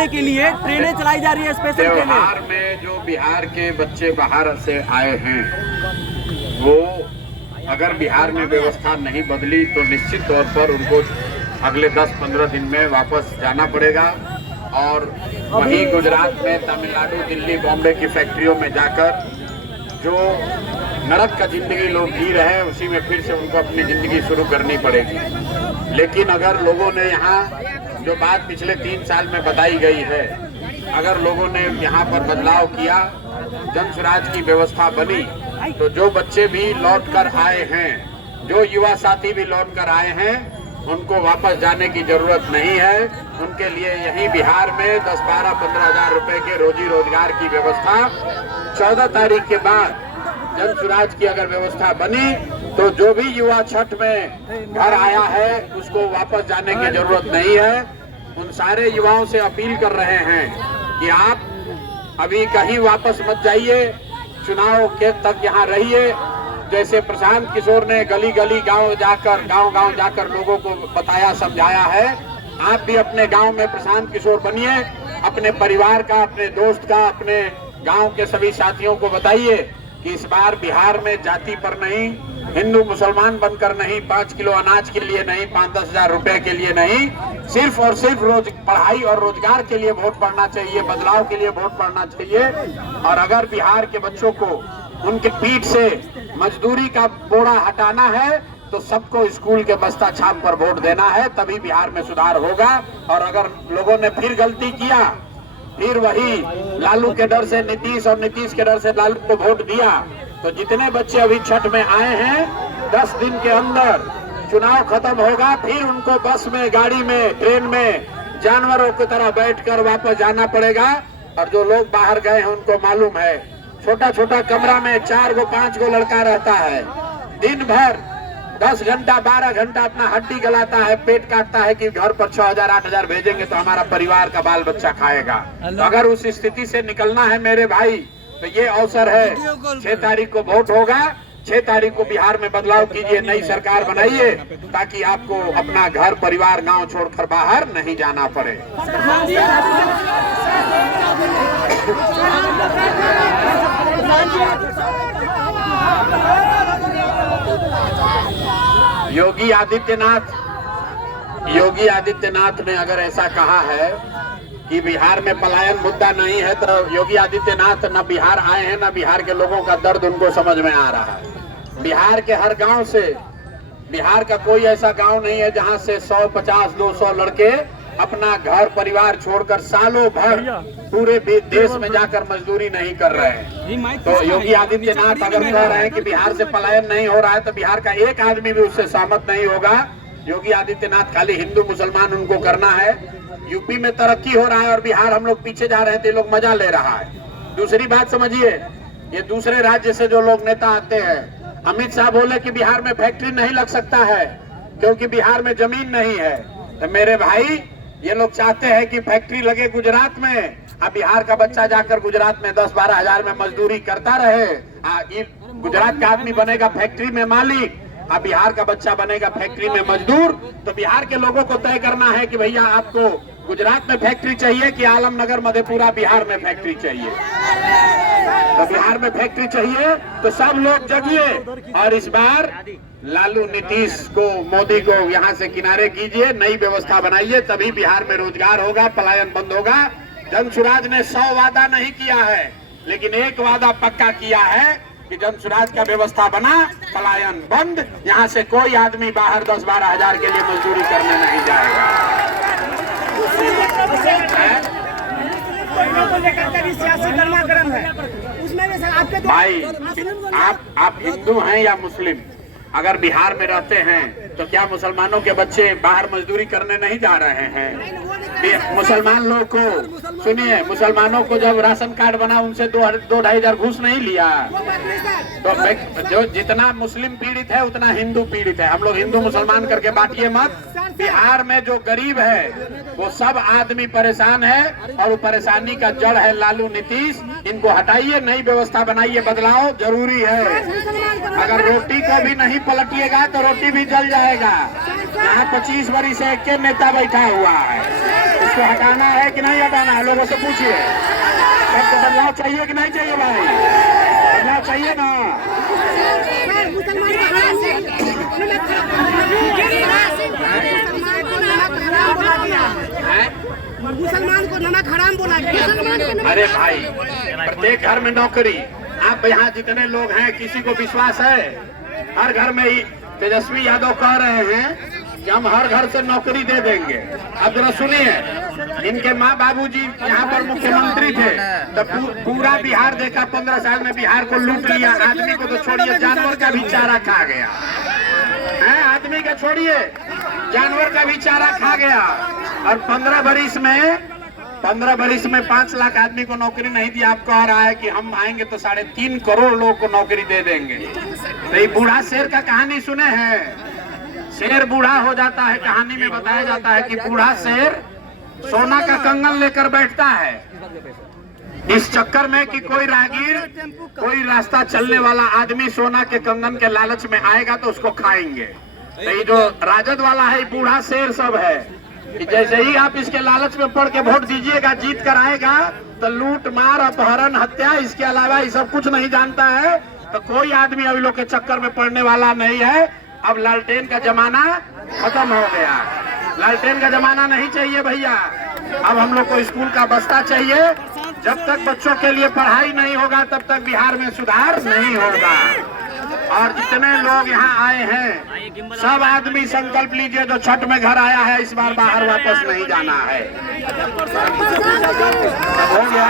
बदलने के लिए ट्रेनें चलाई जा रही है, स्पेशल ट्रेनें। त्योहार में जो बिहार के बच्चे बाहर से आए हैं, वो अगर बिहार में व्यवस्था नहीं बदली तो निश्चित तौर पर उनको अगले 10-15 दिन में वापस जाना पड़ेगा और वहीं गुजरात में, तमिलनाडु, दिल्ली, बॉम्बे की फैक्ट्रियों में जाकर जो नरक का जिंदगी लोग जी रहे हैं, उसी में फिर से उनको अपनी जिंदगी शुरू करनी पड़ेगी। लेकिन अगर लोगों ने यहाँ जो बात पिछले 3 साल में बताई गई है, अगर लोगों ने यहाँ पर बदलाव किया, जन स्वराज की व्यवस्था बनी, तो जो बच्चे भी लौट कर आए हैं, जो युवा साथी भी लौट कर आए हैं, उनको वापस जाने की जरूरत नहीं है। उनके लिए यही बिहार में 10, 12, 15 हजार रुपए के रोजी रोजगार की व्यवस्था 14 तारीख के बाद जन स्वराज की अगर व्यवस्था बनी, तो जो भी युवा छठ में घर आया है उसको वापस जाने की जरूरत नहीं है। उन सारे युवाओं से अपील कर रहे हैं कि आप अभी कहीं वापस मत जाइए, चुनाव के तक यहाँ रहिए। जैसे प्रशांत किशोर ने गली गली गांव गांव जाकर लोगों को बताया, समझाया है, आप भी अपने गांव में प्रशांत किशोर बनिए। अपने परिवार का, अपने दोस्त का, अपने गांव के सभी साथियों को बताइए कि इस बार बिहार में जाति पर नहीं, हिंदू मुसलमान बनकर नहीं, 5 किलो अनाज के लिए नहीं, 5-10 हजार रुपए के लिए नहीं, सिर्फ और सिर्फ पढ़ाई और रोजगार के लिए वोट पड़ना चाहिए, बदलाव के लिए वोट पड़ना चाहिए। और अगर बिहार के बच्चों को उनके पीठ से मजदूरी का बोरा हटाना है, तो सबको स्कूल के बस्ता छाप पर वोट देना है, तभी बिहार में सुधार होगा। और अगर लोगों ने फिर गलती किया, फिर वही लालू के डर से नीतीश और नीतीश के डर से लालू को वोट दिया, तो जितने बच्चे अभी छठ में आए हैं, 10 दिन के अंदर चुनाव खत्म होगा, फिर उनको बस में, गाड़ी में, ट्रेन में जानवरों की तरह बैठकर वापस जाना पड़ेगा। और जो लोग बाहर गए हैं उनको मालूम है, छोटा छोटा कमरा में 4 गो 5 गो लड़का रहता है, दिन भर 10 घंटा 12 घंटा अपना हड्डी गलाता है, पेट काटता है कि घर पर 6,000 8,000 भेजेंगे तो हमारा परिवार का बाल बच्चा खाएगा। तो अगर उस स्थिति से निकलना है मेरे भाई, तो ये अवसर है। 6 तारीख को वोट होगा, 6 तारीख को बिहार में बदलाव कीजिए, नई सरकार बनाइए, ताकि आपको अपना घर, परिवार, गांव छोड़कर बाहर नहीं जाना पड़े। योगी आदित्यनाथ ने अगर ऐसा कहा है कि बिहार में पलायन मुद्दा नहीं है, तो योगी आदित्यनाथ न बिहार आए हैं, न बिहार के लोगों का दर्द उनको समझ में आ रहा है। बिहार के हर गांव से, बिहार का कोई ऐसा गांव नहीं है जहां से 100, 50, 200 लड़के अपना घर परिवार छोड़कर सालों भर पूरे देश में जाकर मजदूरी नहीं कर रहे हैं। तो योगी आदित्यनाथ अगर कह रहे हैं कि बिहार से पलायन नहीं हो रहा है, तो बिहार का एक आदमी भी उससे सहमत नहीं होगा। योगी आदित्यनाथ खाली हिंदू मुसलमान उनको करना है। यूपी में तरक्की हो रहा है और बिहार हम लोग पीछे जा रहे हैं, तो ये लोग मजा ले रहा है। दूसरी बात समझिए, ये दूसरे राज्य से जो लोग नेता आते हैं, अमित शाह बोले कि बिहार में फैक्ट्री नहीं लग सकता है क्योंकि बिहार में जमीन नहीं है। तो मेरे भाई, ये लोग चाहते हैं कि फैक्ट्री लगे गुजरात में, अब बिहार का बच्चा जाकर गुजरात में 10-12 हजार में मजदूरी करता रहे। गुजरात का आदमी बनेगा फैक्ट्री में मालिक, अब बिहार का बच्चा बनेगा फैक्ट्री में मजदूर। तो बिहार के लोगों को तय करना है कि भैया आपको गुजरात में फैक्ट्री चाहिए कि आलमनगर, मधेपुरा, बिहार में फैक्ट्री चाहिए। तो बिहार में फैक्ट्री चाहिए तो सब लोग जगिए और इस बार लालू, नीतीश को, मोदी को यहाँ से किनारे कीजिए, नई व्यवस्था बनाइए, तभी बिहार में रोजगार होगा, पलायन बंद होगा। जन स्वराज ने 100 वादा नहीं किया है, लेकिन एक वादा पक्का किया है कि जन स्वराज का व्यवस्था बना, पलायन बंद, यहाँ से कोई आदमी बाहर 10-12 हजार के लिए मजदूरी करने नहीं जाएगा। भाई, आप हिंदू हैं या मुस्लिम, अगर बिहार में रहते हैं तो क्या मुसलमानों के बच्चे बाहर मजदूरी करने नहीं जा रहे हैं? मुसलमान लोग को सुनिए, मुसलमानों को जब राशन कार्ड बना उनसे 2-2.5 हजार घूस नहीं लिया। तो जो जितना मुस्लिम पीड़ित है उतना हिंदू पीड़ित है। हम लोग हिंदू मुसलमान करके बांटिए मत। बिहार में जो गरीब है वो सब आदमी परेशान है और वो परेशानी का जड़ है लालू, नीतीश। इनको हटाइए, नई व्यवस्था बनाइए, बदलाव जरूरी है। अगर रोटी को भी नहीं पलटिएगा तो रोटी भी जल जाएगा। यहाँ 25 वर्ष से एक नेता बैठा हुआ है। इसको हटाना है कि नहीं हटाना है, लोगों से पूछिए। सबको बदलाव चाहिए कि नहीं चाहिए भाई? बदलाव चाहिए ना? मुसलमान को नमक हराम बोला गया। अरे भाई, प्रत्येक घर में नौकरी, आप यहाँ जितने लोग हैं किसी को विश्वास है? हर घर में ही तेजस्वी यादव कह रहे हैं कि हम हर घर से नौकरी दे देंगे। अब जरा सुनिए, इनके माँ बाबूजी यहाँ पर मुख्यमंत्री थे तो पूरा बिहार देखा, 15 साल में बिहार को लूट लिया। आदमी को तो छोड़िए, जानवर का भी चारा खा गया है। आदमी का छोड़िए, जानवर का भी चारा खा गया। और 15 बरिस में 5 लाख आदमी को नौकरी नहीं दी। आप कह रहा है कि हम आएंगे तो 3.5 करोड़ लोगों को नौकरी दे देंगे। तो ये बूढ़ा शेर का कहानी सुने हैं? शेर बूढ़ा हो जाता है, कहानी में बताया जाता है कि बूढ़ा शेर सोना का कंगन लेकर बैठता है इस चक्कर में कि कोई राहगीर, कोई रास्ता चलने वाला आदमी सोना के कंगन के लालच में आएगा तो उसको खाएंगे। तो ये जो राजद वाला है, बूढ़ा शेर सब है कि जैसे ही आप इसके लालच में पड़ के वोट दीजिएगा, जीत कर आएगा तो लूट मार, अपहरण, हत्या, इसके अलावा ये सब कुछ नहीं जानता है। तो कोई आदमी अभी लोग के चक्कर में पड़ने वाला नहीं है। अब लालटेन का जमाना खत्म हो गया। लालटेन का जमाना नहीं चाहिए भैया। अब हम लोग को स्कूल का बस्ता चाहिए। जब तक बच्चों के लिए पढ़ाई नहीं होगा तब तक बिहार में सुधार नहीं होगा। और जितने लोग यहाँ आए हैं सब आदमी संकल्प लीजिए, जो छठ में घर आया है इस बार बाहर वापस नहीं जाना है। हो गया।